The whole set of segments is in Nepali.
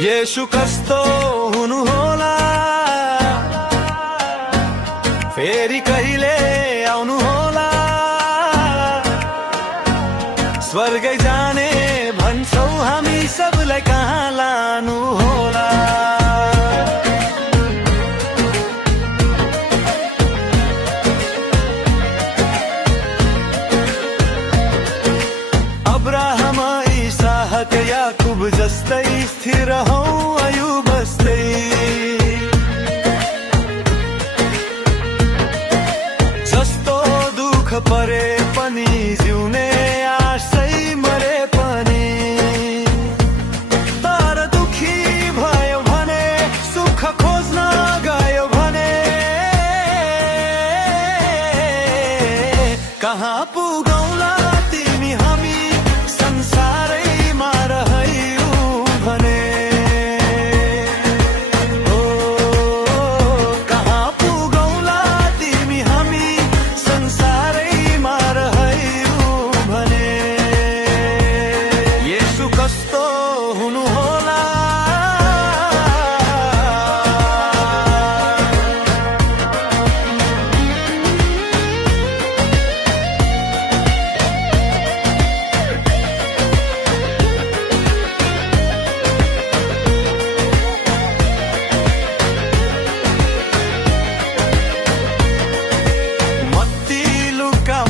येशू कस्तो हुनु होला, फेरि कहिले आउनु होला। स्वर्गै जाने भन्छौ हामी, सबलाई कहाँ लानु होला। अब्राहम, इसाहक, याकुब जस्तै स्थिर हौ अयुब बस्दै। जस्तो दुख परे पनि जिउने आशै मरे पनि। तर दुखी भयो भने, सुख खोज्न गयो भने, कहाँ पुगौला तिमी हामी, संसारैमा रह्यौ भने। ओ कहाँ पुगौला तिमी हामी, संसारैमा रह्यौ भने। येशू कस्तो हुनु होला,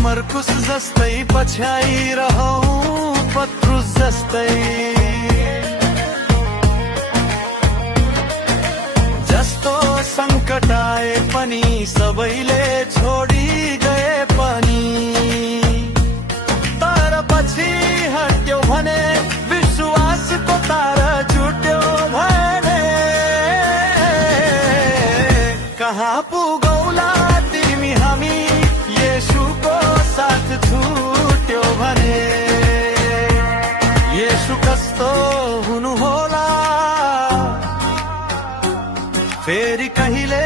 मर्कुस जस्तै पछ्याइरहौ, पत्रुस जस्तै। जस्तो संकट आए पनि, सबैले छोडी गए पनि। तर पछि हट्यो भने, विश्वासको तारा छुट्यो भने। कहाँ पुगौला तिमी हामी, येशूको साथ छुट्यो भने। येशू कस्तो हुनु होला, फेरि कहिले